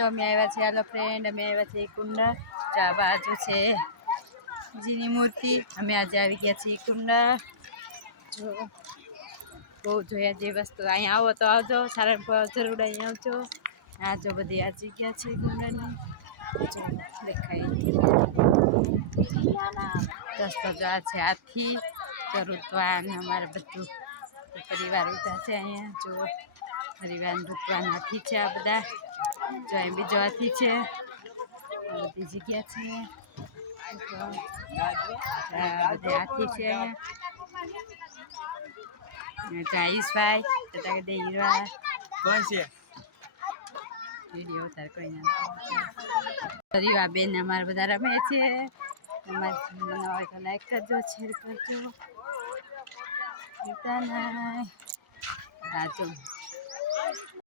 જો અમે આવ્યા છીએ, હાલો ફ્રેન્ડ, અમે આવ્યા છીએ કુંડા. આ બાજુ છે જીની મૂર્તિ. અમે આજે આવી ગયા છીએ કુંડા. જો બહુ જોયા જે વસ્તુ, અહીંયા આવો તો આવજો, સારંગપુર જરૂર અહીંયા આવજો. આ જો બધી આ જગ્યા છે કુંડાની, જો દેખાય રસ્તો. જો આ છે હાથી, ઋતુવાન અમારે બધું પરિવાર ઉભા છે અહીંયા. જો પરિવાર ઋતુવાન હાથી છે આ બધા. જો અહીં બીજો હાથી છે, આ બધી જગ્યા છે. આ બધી હાથી છે અહીંયા. ઈશભાઈ તથા દે હીરા કોણ છે વિડીયો ઉતાર કોઈ ના. રીવા બેન અમારે બધા રમે છે. અમારે મને હોય તો લાઈક કરજો, શેર કરજો. આ જો